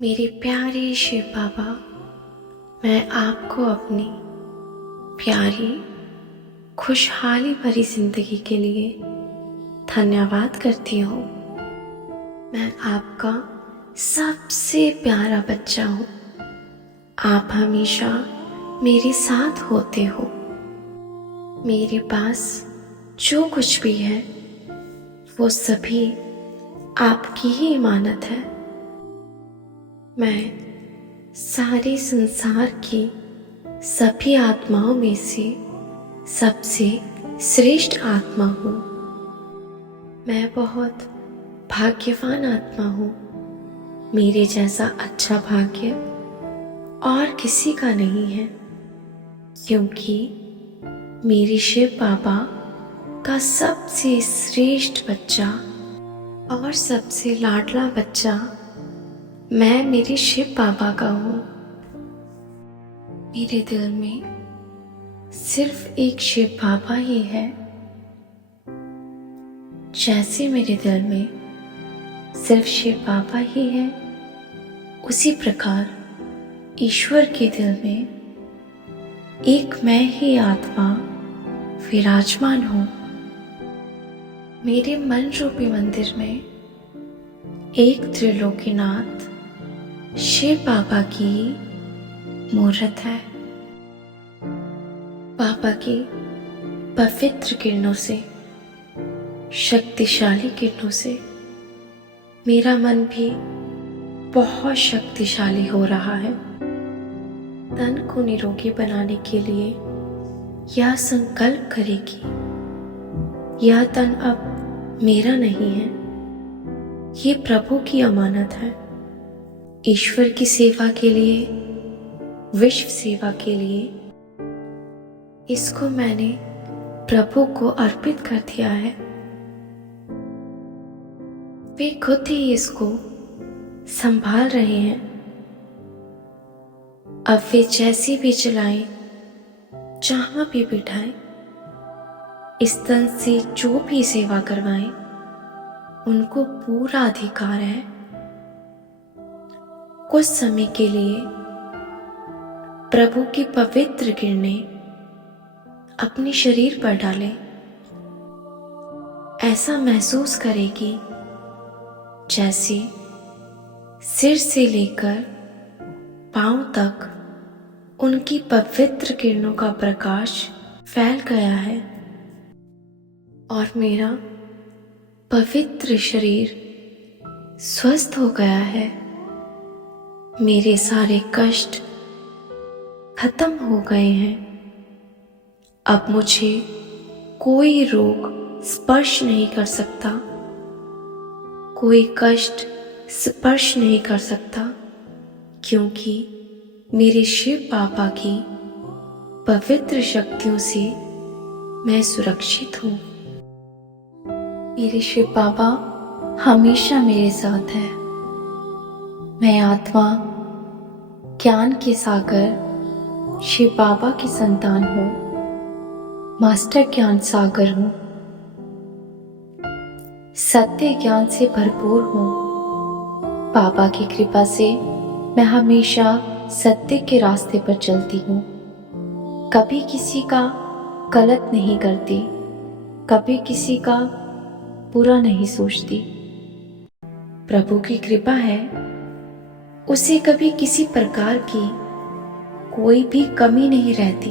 मेरे प्यारे शिव बाबा, मैं आपको अपनी प्यारी खुशहाली भरी जिंदगी के लिए धन्यवाद करती हूँ। मैं आपका सबसे प्यारा बच्चा हूँ। आप हमेशा मेरे साथ होते हो। मेरे पास जो कुछ भी है वो सभी आपकी ही इमानत है। मैं सारे संसार की सभी आत्माओं में से सबसे श्रेष्ठ आत्मा हूँ। मैं बहुत भाग्यवान आत्मा हूँ। मेरे जैसा अच्छा भाग्य और किसी का नहीं है, क्योंकि मेरे शिव बाबा का सबसे श्रेष्ठ बच्चा और सबसे लाडला बच्चा मैं मेरे शिव बाबा का हूँ। मेरे दिल में सिर्फ एक शिव बाबा ही है। जैसे मेरे दिल में सिर्फ शिव बाबा ही है, उसी प्रकार ईश्वर के दिल में एक मैं ही आत्मा विराजमान हूँ। मेरे मन रूपी मंदिर में एक त्रिलोकीनाथ शिव बाबा की मूर्त है। बाबा की पवित्र किरणों से, शक्तिशाली किरणों से मेरा मन भी बहुत शक्तिशाली हो रहा है। तन को निरोगी बनाने के लिए यह संकल्प करेगी, यह तन अब मेरा नहीं है, ये प्रभु की अमानत है। ईश्वर की सेवा के लिए, विश्व सेवा के लिए इसको मैंने प्रभु को अर्पित कर दिया है। वे खुद ही इसको संभाल रहे हैं। अब वे जैसी भी चलाएं, जहां भी बिठाएं, इस तन से जो भी सेवा करवाएं, उनको पूरा अधिकार है। कुछ समय के लिए प्रभु की पवित्र किरणें अपने शरीर पर डालें। ऐसा महसूस करेगी जैसे सिर से लेकर पांव तक उनकी पवित्र किरणों का प्रकाश फैल गया है और मेरा पवित्र शरीर स्वस्थ हो गया है। मेरे सारे कष्ट खत्म हो गए हैं। अब मुझे कोई रोग स्पर्श नहीं कर सकता, कोई कष्ट स्पर्श नहीं कर सकता, क्योंकि मेरे शिव बाबा की पवित्र शक्तियों से मैं सुरक्षित हूँ। मेरे शिव बाबा हमेशा मेरे साथ है। मैं आत्मा, ज्ञान के सागर शिव बाबा की संतान हूँ। मास्टर ज्ञान सागर हूँ। सत्य ज्ञान से भरपूर हूँ। बाबा की कृपा से मैं हमेशा सत्य के रास्ते पर चलती हूँ। कभी किसी का गलत नहीं करती, कभी किसी का बुरा नहीं सोचती। प्रभु की कृपा है, उसे कभी किसी प्रकार की कोई भी कमी नहीं रहती।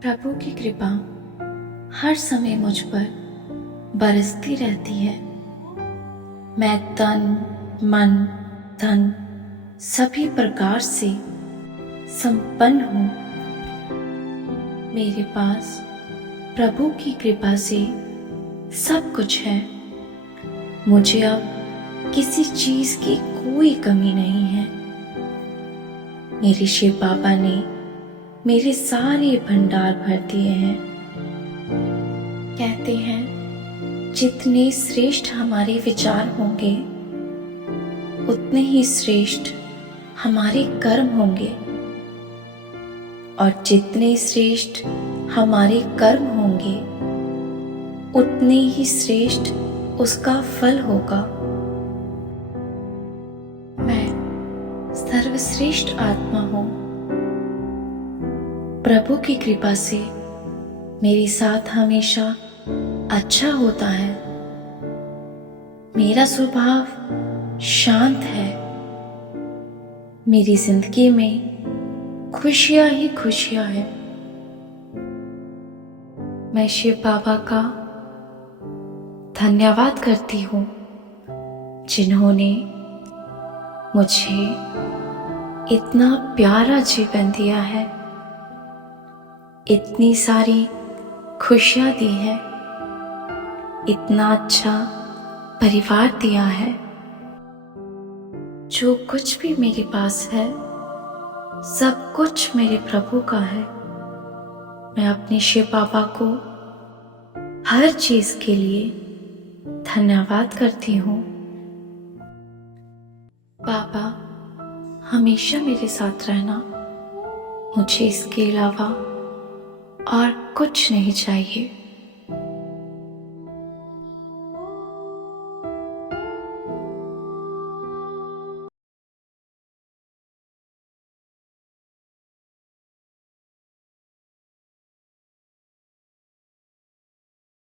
प्रभु की कृपा हर समय मुझ पर बरसती रहती है। मैं तन, मन, धन सभी प्रकार से संपन्न हूँ। मेरे पास प्रभु की कृपा से सब कुछ है। मुझे अब किसी चीज की कोई कमी नहीं है। मेरे शिव बाबा ने मेरे सारे भंडार भर दिए हैं। कहते हैं जितने श्रेष्ठ हमारे विचार होंगे, उतने ही श्रेष्ठ हमारे कर्म होंगे, और जितने श्रेष्ठ हमारे कर्म होंगे, उतने ही श्रेष्ठ उसका फल होगा। सर्वश्रेष्ठ आत्मा हो। प्रभु की कृपा से मेरे साथ हमेशा अच्छा होता है। मेरा स्वभाव शांत है। मेरी जिंदगी में खुशियां ही खुशियां हैं। मैं शिव बाबा का धन्यवाद करती हूँ, जिन्होंने मुझे इतना प्यारा जीवन दिया है, इतनी सारी खुशियां दी है, इतना अच्छा परिवार दिया है। जो कुछ भी मेरे पास है, सब कुछ मेरे प्रभु का है। मैं अपने शिव बाबा को हर चीज के लिए धन्यवाद करती हूँ। बाबा, हमेशा मेरे साथ रहना, मुझे इसके अलावा और कुछ नहीं चाहिए।